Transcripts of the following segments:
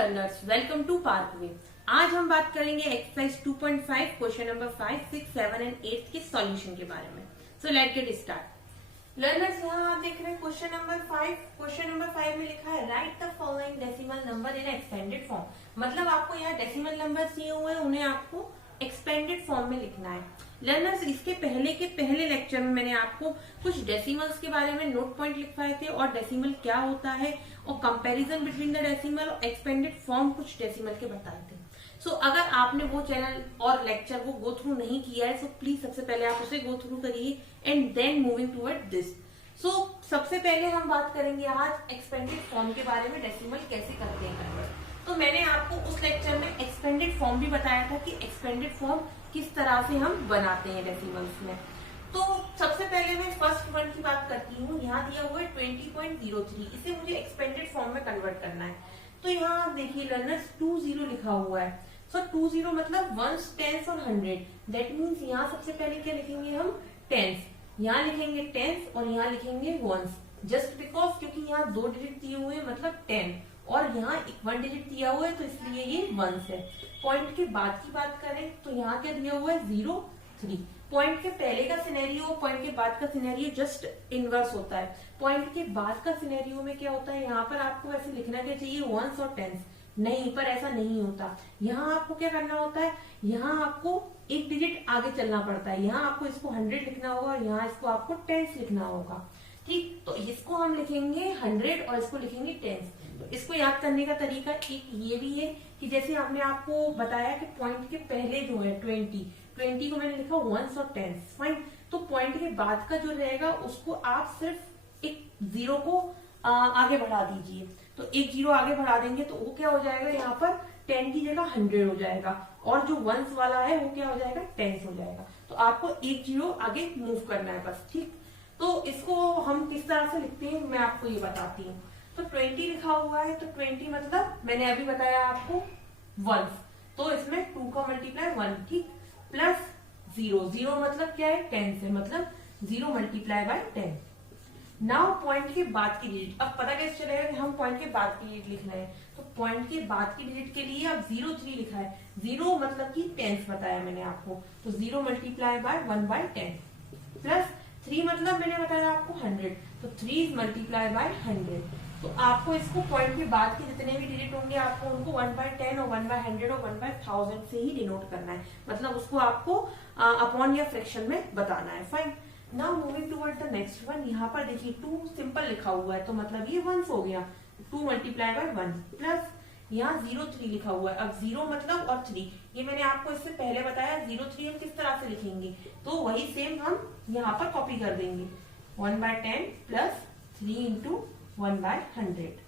Learners, welcome to Parkway. आज हम बात करेंगे एक्सरसाइज 2.5 क्वेश्चन नंबर 5, 6, 7 एंड 8 के सॉल्यूशन के बारे में। So let get start. Learners, यहाँ आप देख रहे हैं क्वेश्चन नंबर 5। क्वेश्चन नंबर 5 में लिखा है right the following decimal number in expanded form. मतलब आपको यहाँ डेसिमल नंबर दिए हुए हैं, उन्हें आपको एक्सपेंडेड फॉर्म में लिखना है। लर्नर्स, इसके पहले लेक्चर में मैंने आपको कुछ डेसिमल्स के बारे में नोट पॉइंट लिखवाए थे और डेसिमल क्या होता है और कंपैरिजन बिटवीन द डेसिमल और एक्सपेंडेड फॉर्म कुछ डेसिमल के बताए थे। सो अगर आपने वो चैनल और लेक्चर वो गो थ्रू नहीं किया है, सो प्लीज सबसे पहले आप उसे गो थ्रू करिए and then moving toward this. So सबसे पहले हम बात करेंगे आज एक्सपेंडेड फॉर्म के बारे में, डेसिमल कैसे करते हैं कन्वर्ट। तो मैंने आपको उस लेक्चर में एक्सपेंडेड फॉर्म भी बताया था कि एक्सपेंडेड फॉर्म किस तरह से हम बनाते हैं डेसिमल्स में। तो सबसे पहले मैं फर्स्ट वन की बात करती हूँ। यहाँ दिया हुआ है 20.03, इसे मुझे एक्सपेंडेड फॉर्म में कन्वर्ट करना है। तो यहाँ आप देखिए लर्नर्स 20 लिखा हुआ है। सो 20 मतलब वंस, टेंस और 100। दैट मीन्स यहाँ सबसे पहले क्या लिखेंगे हम, टेंस। यहाँ लिखेंगे टेंस और यहाँ लिखेंगे वंस, जस्ट बिकॉज क्योंकि यहाँ 2 डिजिट दिए हुए हैं मतलब 10 और यहाँ 1 डिजिट दिया हुआ है तो इसलिए ये वंस है। पॉइंट के बाद की बात करें तो यहाँ क्या दिया हुआ है 0, 3। पॉइंट के पहले का सिनेरियो और पॉइंट के बाद का सिनेरियो जस्ट इनवर्स होता है। पॉइंट के बाद का सिनेरियो में क्या होता है, यहाँ पर आपको ऐसे लिखना क्या चाहिए वंस और टेंस, नहीं, पर ऐसा नहीं होता। यहाँ आपको क्या करना होता है, यहाँ आपको 1 डिजिट आगे चलना पड़ता है। यहाँ आपको इसको 100 लिखना होगा और यहाँ इसको आपको टेंस लिखना होगा। ठीक, तो इसको हम लिखेंगे 100 और इसको लिखेंगे टेंस। तो इसको याद करने का तरीका एक ये भी है कि जैसे हमने आपको बताया कि पॉइंट के पहले जो है 20 को मैंने लिखा वंस और टेंस, फाइन। तो पॉइंट के बाद का जो रहेगा उसको आप सिर्फ एक 0 को आगे बढ़ा दीजिए। तो एक 0 आगे बढ़ा देंगे तो वो क्या हो जाएगा, यहाँ पर 10 की जगह 100 हो जाएगा और जो वंस वाला है वो क्या हो जाएगा, टेंस हो जाएगा। तो आपको एक 0 आगे मूव करना है बस। ठीक, तो इसको हम किस तरह से लिखते हैं मैं आपको ये बताती हूँ। तो 20 लिखा हुआ है तो 20 मतलब मैंने अभी बताया आपको वंस, तो इसमें 2 का मल्टीप्लाई 1, ठीक, प्लस 0 मतलब क्या है, 10 से, मतलब 0 मल्टीप्लाई बाय 10। नाउ पॉइंट के बाद की डिजिट, अब पता कैसे चलेगा कि हम पॉइंट के बाद की डिजिट लिखना है। तो पॉइंट के बाद की डिजिट के लिए अब 03 लिखा है। 0 मतलब कि टेंस बताया मैंने आपको, तो 0 मल्टीप्लाई बाय 1/10 प्लस 3 मतलब मैंने बताया आपको 100, तो 3 मल्टीप्लाई बाय 100। तो आपको इसको पॉइंट के बाद के जितने भी डिजिट होंगे आपको उनको 1/10 और 1/100 और 1/1000 से ही डिनोट करना है, मतलब उसको आपको अपॉन या फ्रैक्शन में बताना है। Fine, now moving toward the next one. यहाँ पर देखिए 2 सिंपल लिखा हुआ है तो मतलब ये वंस हो गया, 2 मल्टीप्लाई बाय 1 प्लस यहाँ 03 लिखा हुआ है। अब 0 मतलब और 3, ये मैंने आपको इससे पहले बताया। 03 हम किस तरह से लिखेंगे, तो वही सेम हम यहाँ पर कॉपी कर देंगे, 1/10 plus 3 into 1/100।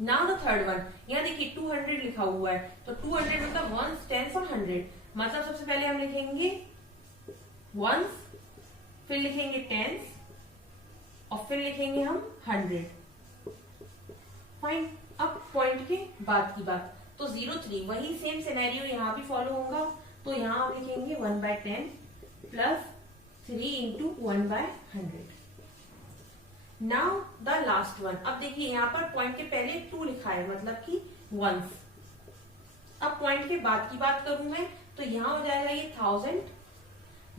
Now the third one, यहाँ देखिए 200 लिखा हुआ है तो 200 मतलब वंस, टेंस और 100। मतलब सबसे पहले हम लिखेंगे वंस, फिर लिखेंगे टेंस और फिर लिखेंगे हम 100। फाइन, अब पॉइंट के बाद की बात, तो 03 वही सेम सिनेरियो यहाँ भी फॉलो होगा। तो यहाँ हम लिखेंगे 1/10 plus 3 into 1/100। Now the last one. अब देखिए यहाँ पर पॉइंट के पहले 2 लिखा है मतलब कि वंस। अब पॉइंट के बाद की बात करूं मैं तो यहाँ हो जाएगा ये 1000,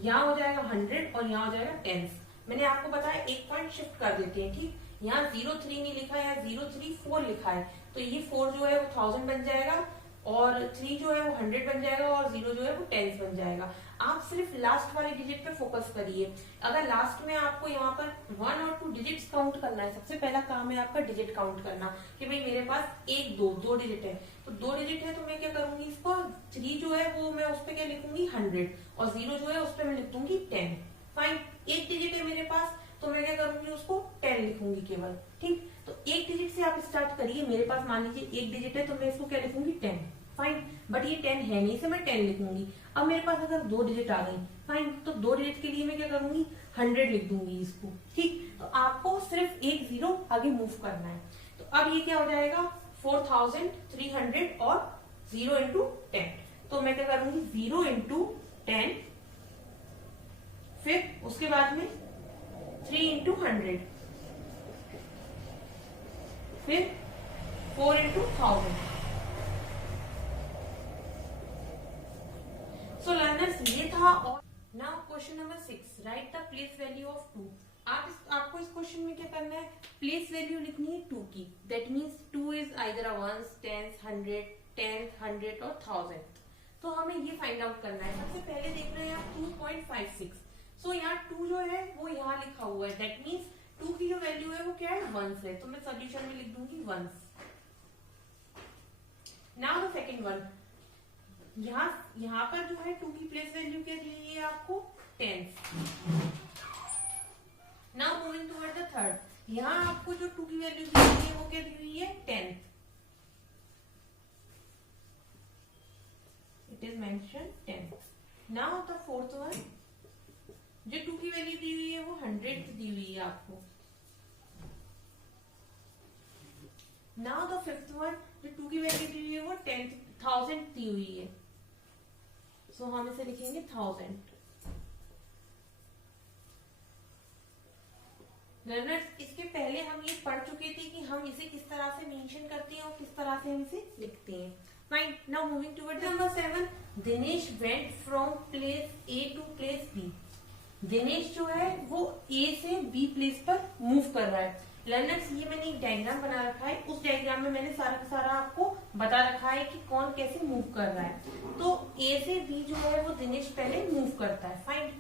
यहाँ हो जाएगा 100 और यहाँ हो जाएगा टेंस। मैंने आपको बताया एक पॉइंट शिफ्ट कर देते हैं। ठीक, यहाँ 03 नहीं लिखा है, यहाँ 034 लिखा है, तो ये 4 जो है वो 1000 बन जाएगा और 3 जो है वो 100 बन जाएगा और 0 जो है वो टेंस बन जाएगा। आप सिर्फ लास्ट वाले डिजिट पे फोकस करिए। अगर लास्ट में आपको यहाँ पर 1 और 2 डिजिट्स काउंट करना है, सबसे पहला काम है आपका डिजिट काउंट करना कि भाई मेरे पास 1, 2 डिजिट है, तो 2 डिजिट है तो मैं क्या करूंगी, इसको 3 जो है वो मैं उस पर क्या लिखूंगी 100 और 0 जो है उस पर मैं लिख दूंगी 10। फाइन, 1 डिजिट है मेरे पास तो मैं क्या करूंगी, उसको 10 लिखूंगी केवल। ठीक, तो 1 डिजिट से आप स्टार्ट करिए। मेरे पास मान लीजिए 1 डिजिट है तो मैं इसको क्या लिखूंगी 10। फाइन, बट ये 10 है नहीं से मैं 10 लिखूंगी। अब मेरे पास अगर 2 डिजिट आ गई, फाइन, तो 2 डिजिट के लिए मैं क्या करूंगी 100 लिख दूंगी इसको। ठीक, तो आपको सिर्फ एक 0 आगे मूव करना है। तो अब ये क्या हो जाएगा 4300 और 0 इंटू 10। तो मैं क्या करूंगी 0 इंटू 10, फिर उसके बाद में 3 इंटू 100, फिर 4 into 1000. So learners, ये था। और now question number 6, right the place value of 2। आपको इस क्वेश्चन में क्या करना है, प्लेस वैल्यू लिखनी है 2 की। That means 2 is either a ones, tens, 100, 10, 100 और 1000। तो हमें ये फाइंड आउट करना है। सबसे पहले देख रहे हैं आप 2.56। सो यहाँ 2 जो है वो यहाँ लिखा हुआ है। दैट मीन्स 2 की जो वैल्यू है वो क्या है, वंस है। तो मैं सोल्यूशन में लिख दूंगी ones. Now the second one, यहाँ पर जो है 2 की प्लेस वैल्यू क्या दी हुई है आपको, tens. Now moving toward the third, यहाँ आपको जो 2 की वैल्यू दी हुई है वो क्या दी हुई है, 10। It is mention 10। Now the fourth one, जो 2 की वैल्यू दी हुई है वो 100 दी हुई है आपको। नाउ द फिफ्थ वन, जो 2 की वैल्यू दी हुई है वो 10,000 दी हुई है। सो हम इसे लिखेंगे 1000। लर्नर्स, इसके पहले हम ये पढ़ चुके थे कि हम इसे किस तरह से मेंशन करते हैं और किस तरह से हम इसे लिखते हैं। Fine. Now moving toward number 7, Dinesh went from place A to place B। Dinesh जो है वो A से B प्लेस पर मूव कर रहा है। लर्नर्स, ये मैंने एक डायग्राम बना रखा है। उस डायग्राम में मैंने सारा का सारा आपको बता रखा है कि कौन कैसे मूव कर रहा है। तो A से B जो है वो दिनेश पहले मूव करता है। Fine.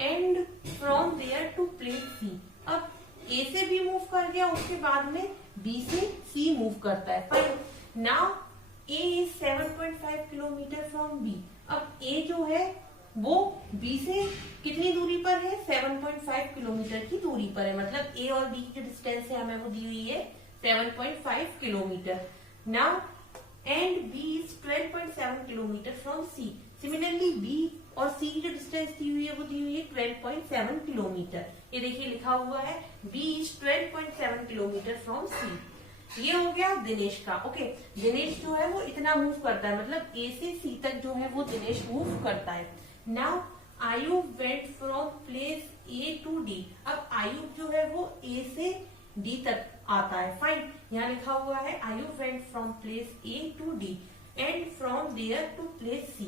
And from there to place C। अब A से B मूव कर गया, उसके बाद में B से C मूव करता है। Fine. Now A is 7.5 kilometre from B। अब A जो है वो B से कितनी दूरी पर है, 7.5 किलोमीटर की दूरी पर है। मतलब A और B की जो डिस्टेंस है हमें वो दी हुई है 7.5 kilometre. Now and B is 12.7 kilometre from C। Similarly B और C की जो डिस्टेंस दी हुई है वो दी हुई है 12.7 किलोमीटर। ये देखिए लिखा हुआ है B is 12.7 kilometre from C। ये हो गया दिनेश का। ओके, दिनेश जो है वो इतना मूव करता है, मतलब A से C तक जो है वो दिनेश मूव करता है। Now Ayub went from place A to D। अब आयुब जो है वो A से D तक आता है। फाइन। यहाँ लिखा हुआ है Ayub went from place A to D and from there to place C।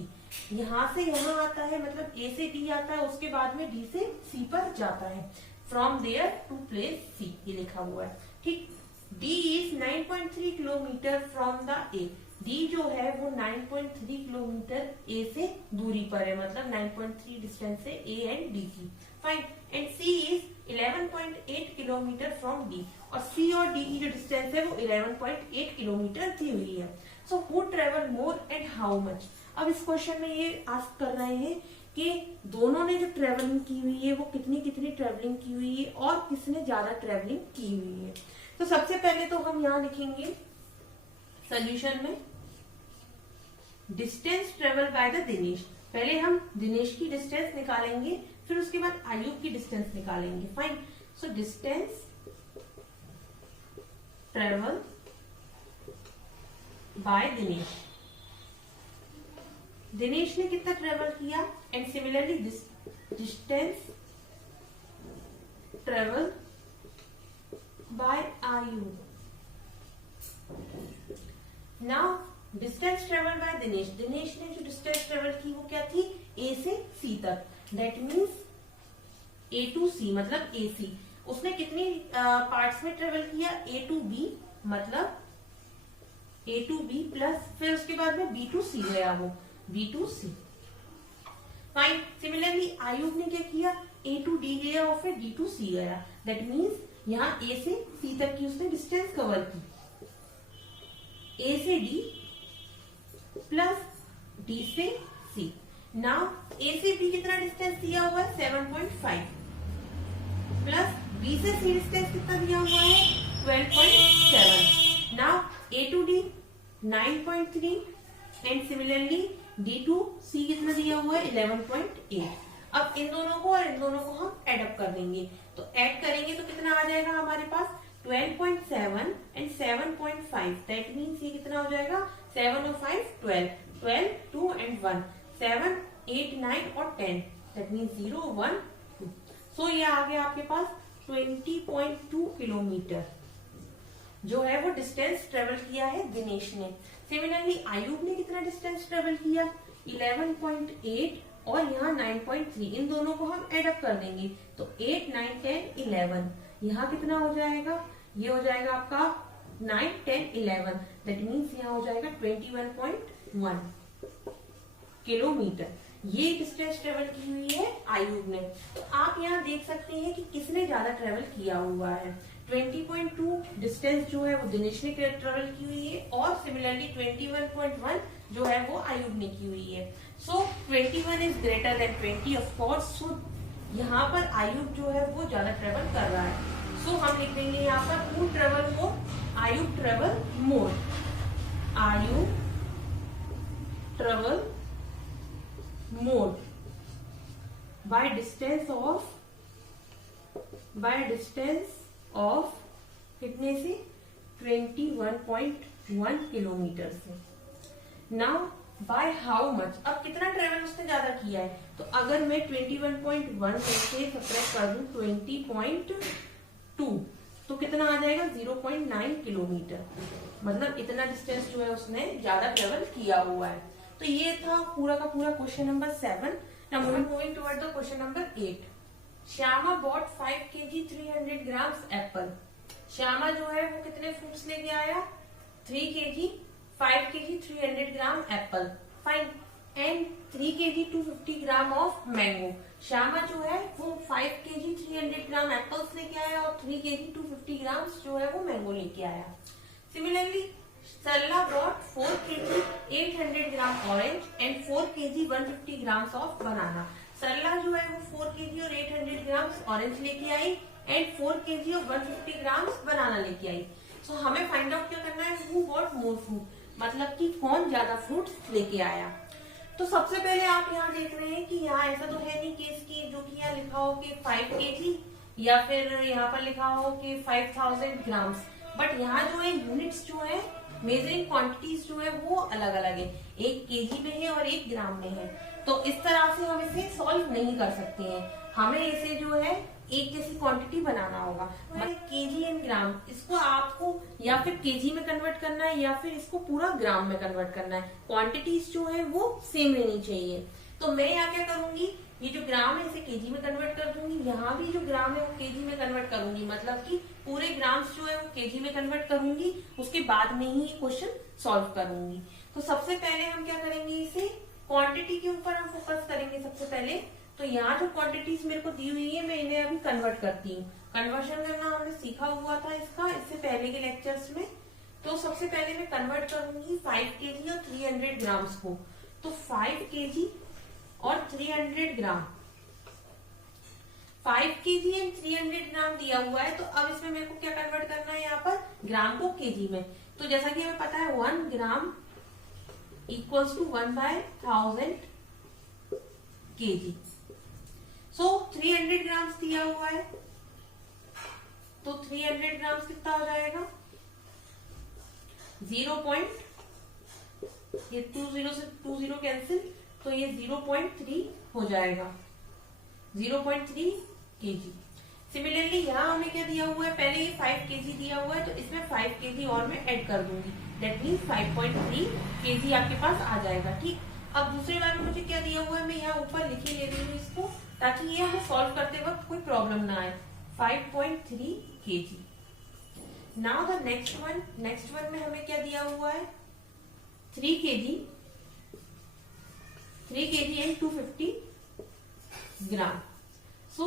यहाँ से यहाँ आता है, मतलब A से D आता है, उसके बाद में D से C पर जाता है। From there to place C ये लिखा हुआ है। ठीक। D is 9.3 kilometre from the A। D जो है वो 9.3 किलोमीटर A से दूरी पर है, मतलब 9.3 डिस्टेंस है A एंड D की। Fine. And C is 11.8 kilometre from D। और C और D की जो डिस्टेंस है वो 11.8 किलोमीटर दी हुई है। So who travel more and how much. अब इस क्वेश्चन में ये आस्क कर रहे हैं कि दोनों ने जो ट्रेवलिंग की हुई है वो कितनी कितनी ट्रेवलिंग की हुई है और किसने ज्यादा ट्रेवलिंग की हुई है। तो सबसे पहले तो हम यहाँ लिखेंगे सोल्यूशन में distance travel by the Dinesh. पहले हम दिनेश की डिस्टेंस निकालेंगे, फिर उसके बाद आयुब की डिस्टेंस निकालेंगे। Fine. So distance travel by Dinesh. Dinesh ने कितना ट्रेवल किया, and similarly distance travel by Ayub. Now distance travel by Dinesh. Dinesh ने जो डिस्टेंस ट्रेवल की वो क्या थी, A से C तक। That means A to C, मतलब AC। उसने कितनी पार्ट्स में ट्रेवल किया, A टू B, मतलब A टू B प्लस फिर उसके बाद में B टू C गया, वो B to C। Fine. Similarly Ayub ने क्या किया, A टू D गया और फिर D टू C गया। दैट मीन्स यहाँ A से C तक की उसने डिस्टेंस कवर की। A से D प्लस D से C। नाउ A से B कितना डिस्टेंस दिया हुआ है, 7.5 प्लस B से C डिस्टेंस कितना दिया हुआ है, 12.7। Now A to D 9.3 and similarly D to C कितना दिया हुआ है, 11.8। अब इन दोनों को और इन दोनों को हम एड अप कर देंगे। तो ऐड करेंगे तो कितना आ जाएगा हमारे पास, 12.7 एंड 7.5। दैट मीन्स ये कितना हो जाएगा, 7 और 5 12, 12 2 एंड 1, 7 8 9 और 10। That means 0 1 2। सो ये आ गया आपके पास 20.2 किलोमीटर। जो है वो डिस्टेंस ट्रेवल किया है दिनेश ने। सिमिलरली आयुब ने कितना डिस्टेंस ट्रेवल किया, 11.8 और यहाँ 9.3, इन दोनों को हम एड अप कर देंगे तो 8, 9, 10, 11। यहाँ कितना हो जाएगा, ये हो जाएगा आपका 9, 10, 11, दैट मीन्स यहाँ हो जाएगा 21.1 किलोमीटर। ये डिस्टेंस ट्रेवल की हुई है आयुब ने। तो आप यहाँ देख सकते हैं कि किसने ज्यादा ट्रेवल किया हुआ है। 20.2 डिस्टेंस जो है वो दिनेश ने ट्रेवल की हुई है और सिमिलरली 21.1 जो है वो आयुब ने की हुई है। So 21 is greater than 20 of course. So यहाँ पर आयुब जो है वो ज्यादा ट्रेवल कर रहा है। सो हम लिख देंगे यहाँ पर who travel more, Ayub travel more, Ayub travel more by distance of कितने से 21.1 किलोमीटर से। नाउ बाय हाउ मच, अब कितना ट्रेवल उसने ज्यादा किया है, तो अगर मैं 21.1 में से सब्ट्रैक्ट कर दूं 20.2 तो कितना आ जाएगा 0.9 किलोमीटर, मतलब इतना डिस्टेंस जो है उसने ज्यादा ट्रेवल किया हुआ है। तो ये था पूरा का पूरा question number 7। Now moving toward the question number 8. Shyama bought 5 kg 300 grams apple. Shyama जो है वो कितने फ्रूट्स लेके आया, 3 kg 5 kg 300 gram Apple, fine, and 3 kg 250 gram of mango. Shyama जो है वो 5 kg 300 ग्राम एप्पल्स लेके आया और 3 kg 250 ग्राम जो है वो मैंगो लेके आया। Similarly Sarla brought 4 kg 800 gram orange and 4 kg 150 grams of banana. Sarla जो है वो 4 kg और 800 ग्राम्स ऑरेंज लेके आई एंड 4 kg और 150 ग्राम्स बनाना लेके आई। सो हमें फाइंड आउट क्या करना है, हु बॉट मोर फ्रूट, मतलब कि कौन ज्यादा फ्रूट्स लेके आया। तो सबसे पहले आप यहाँ देख रहे हैं कि यहाँ ऐसा तो है नहीं केस की जो कि यहाँ लिखा हो कि 5 kg या फिर यहाँ पर लिखा हो कि 5000 ग्राम्स, बट यहाँ जो है यूनिट्स जो है, मेजरिंग क्वांटिटीज जो है वो अलग अलग है, एक केजी में है और एक ग्राम में है। तो इस तरह से हम इसे सॉल्व नहीं कर सकते हैं, हमें इसे जो है एक जैसी क्वांटिटी बनाना होगा। केजी एंड ग्राम, इसको आपको या फिर केजी में कन्वर्ट करना है या फिर इसको पूरा ग्राम में कन्वर्ट करना है, क्वांटिटीज जो है वो सेम रहनी चाहिए। तो मैं यहाँ क्या करूंगी, ये जो ग्राम है इसे केजी में कन्वर्ट कर दूंगी, यहाँ भी जो ग्राम है वो केजी में कन्वर्ट करूंगी, मतलब कि पूरे ग्राम्स जो है वो केजी में कन्वर्ट करूंगी, उसके बाद में ही क्वेश्चन सॉल्व करूंगी। तो सबसे पहले हम क्या करेंगे, इसे क्वांटिटी के ऊपर हम फोकस करेंगे सबसे पहले। तो यहाँ जो क्वांटिटीज मेरे को दी हुई है मैं इन्हें अभी कन्वर्ट करती हूँ। कन्वर्शन करना हमने सीखा हुआ था इसका इससे पहले के लेक्चर्स में। तो सबसे पहले मैं कन्वर्ट करूंगी 5 kg और 300 ग्राम्स को। तो 5 kg और 300 ग्राम, 5 kg एंड 300 ग्राम दिया हुआ है। तो अब इसमें मेरे को क्या कन्वर्ट करना है, यहाँ पर ग्राम को केजी में। तो जैसा कि हमें पता है 1 gram equals to 1/1000 kg। So 300 grams दिया हुआ है, तो 300 ग्राम्स कितना हो जाएगा, 20 से 20 कैंसिल, तो ये 0.3 हो जाएगा, 0.3 kg। सिमिलरली यहाँ हमें क्या दिया हुआ है, पहले ये 5 kg दिया हुआ है, तो इसमें 5 kg और मैं ऐड कर दूंगी, दैट मीन्स 5.3 kg आपके पास आ जाएगा। ठीक, अब दूसरे बार में मुझे क्या दिया हुआ है, मैं यहाँ ऊपर लिखे ले रही हूँ इसको, ताकि ये हमें सॉल्व करते वक्त कोई प्रॉब्लम ना आए। 5.3 kg। Now the next one में हमें क्या दिया हुआ है, 3 kg एंड 250 ग्राम। सो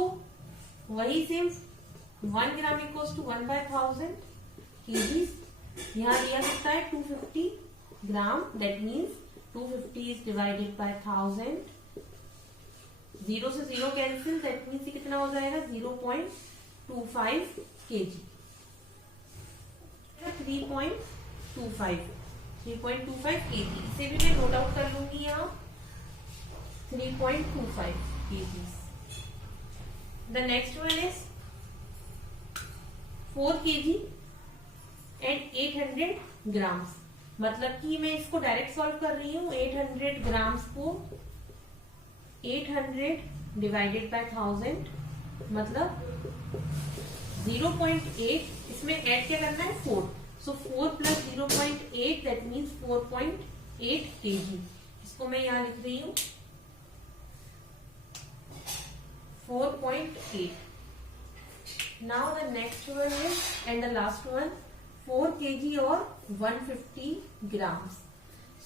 वही same 1 gram equals to 1/1000 kg। यहाँ दिया सकता है 250 gram, that means 250 is divided by 1000, 0 से 0 कैंसिल, दैट मीन्स कितना हो जाएगा 0.25 kg। 3.25 kg, इसे भी मैं नोट आउट कर लूंगी यहाँ, 3.25 kg। The next one is 4 kg and 800 grams, मतलब कि मैं इसको डायरेक्ट सॉल्व कर रही हूँ। 800 ग्राम्स को 800 डिवाइडेड बाय 1000, मतलब 0.8, इसमें ऐड क्या करना है 4, सो 4 प्लस 0.8 दैट मीन्स 4.8 kg। इसको मैं यहाँ लिख रही हूँ 4.8। Now the next one is and the last one 4 kg और 150 ग्राम्स।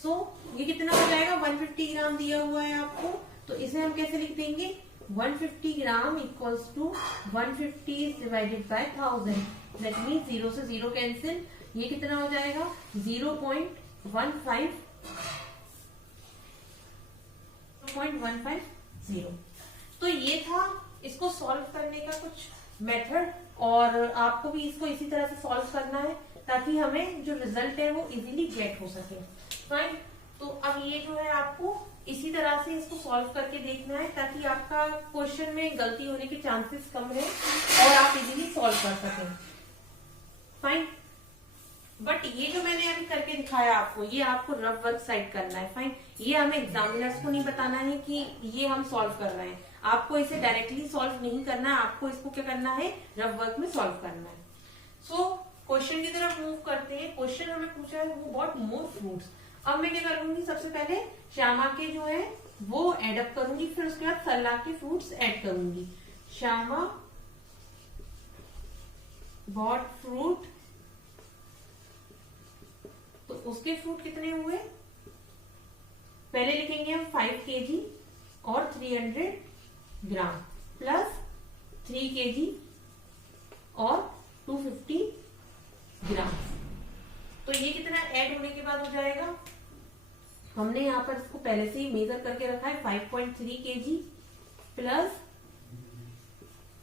सो ये कितना हो जाएगा, 150 ग्राम दिया हुआ है आपको, तो इसे हम कैसे लिख देंगे, 150 gram equals to 150 divided by 1000, that means 0 से 0 कैंसिल, ये कितना हो जाएगा 0.150। तो ये था इसको सॉल्व करने का कुछ मेथड, और आपको भी इसको इसी तरह से सॉल्व करना है ताकि हमें जो रिजल्ट है वो इजीली गेट हो सके। फाइन, तो अब ये जो है आपको इसी तरह से इसको सॉल्व करके देखना है ताकि आपका क्वेश्चन में गलती होने के चांसेस कम रहे और आप इजीली सॉल्व कर सकें। फाइन, बट ये जो मैंने अभी करके दिखाया आपको, ये आपको रफ वर्क साइड करना है। फाइन, ये हमें एग्जामिनर्स को नहीं बताना है कि ये हम सॉल्व कर रहे हैं, आपको इसे डायरेक्टली सॉल्व नहीं करना है, आपको इसको क्या करना है, रफ वर्क में सॉल्व करना है। सो क्वेश्चन की तरफ मूव करते हैं। क्वेश्चन हमें पूछा है हु बॉट मोर फ्रूट्स। अब मैं क्या करूंगी, सबसे पहले श्यामा के जो है वो एडअप करूंगी, फिर उसके बाद सरला के फ्रूट्स ऐड करूंगी। श्यामा बॉट फ्रूट, तो उसके फ्रूट कितने हुए, पहले लिखेंगे हम 5 kg और 300 ग्राम प्लस 3 kg और 250 ग्राम। तो ये कितना ऐड होने के बाद हो जाएगा, हमने यहाँ पर इसको पहले से ही मेजर करके रखा है 5.3 kg प्लस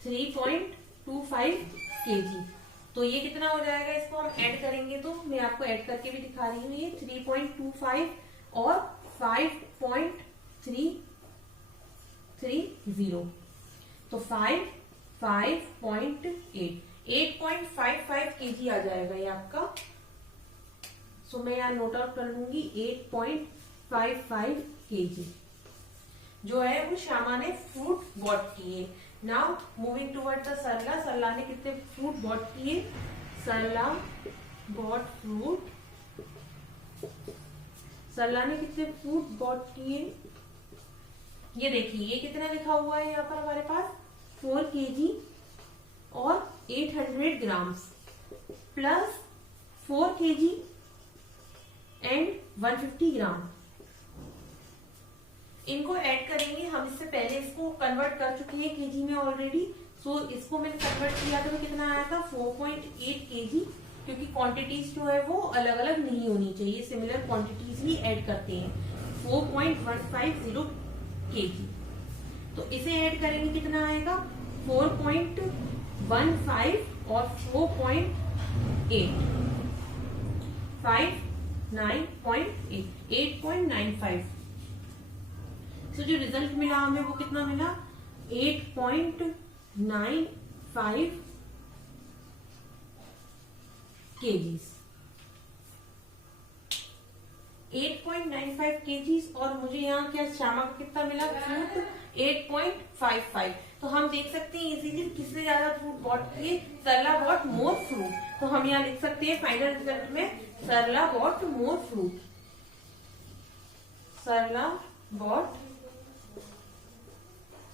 3.25 kg। तो ये कितना हो जाएगा, इसको हम ऐड करेंगे, तो मैं आपको ऐड करके भी दिखा रही हूँ, ये 3.25 और 5.330, तो 8.55 kg आ जाएगा ये आपका। सो मैं यहाँ नोट आउट कर लूंगी 8.55 kg जो है वो श्यामा ने फ्रूट बॉट किए। नाउ मूविंग टुवर्ड द सरला, सरला ने कितने फ्रूट बॉट किए, सरला बॉट फ्रूट, सरला ने कितने फ्रूट बॉट किए, ये देखिए ये कितना लिखा हुआ है यहाँ पर हमारे पास 4 kg और 800 ग्राम्स प्लस 4 kg एंड 150 ग्राम। इनको ऐड करेंगे हम, इससे पहले इसको कन्वर्ट कर चुके हैं केजी में ऑलरेडी। सो इसको मैंने कन्वर्ट किया तो कितना आया था 4.8 kg, क्योंकि क्वांटिटीज जो है वो अलग अलग नहीं होनी चाहिए, सिमिलर क्वांटिटीज ही ऐड करते हैं। 4.150 kg, तो इसे ऐड करेंगे कितना आएगा 4.15 और 4.8 8.95। तो जो रिजल्ट मिला हमें वो कितना मिला 8.95 kgs, 8.95 kgs। और मुझे यहाँ क्या श्यामा को कितना मिला फ्रूट 8.55। तो हम देख सकते हैं इजीली किसने ज्यादा फ्रूट बॉट किए, सरला बॉट मोर फ्रूट। तो हम यहाँ लिख सकते हैं फाइनल रिजल्ट में Sarla bought more fruit, Sarla bought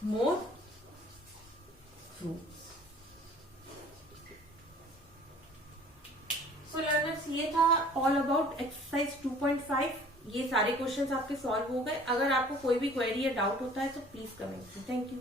more fruits. So learners, ये था ऑल अबाउट एक्सरसाइज 2.5। ये सारे क्वेश्चंस आपके सॉल्व हो गए। अगर आपको कोई भी क्वेरी या डाउट होता है तो प्लीज कमेंट। Thank you.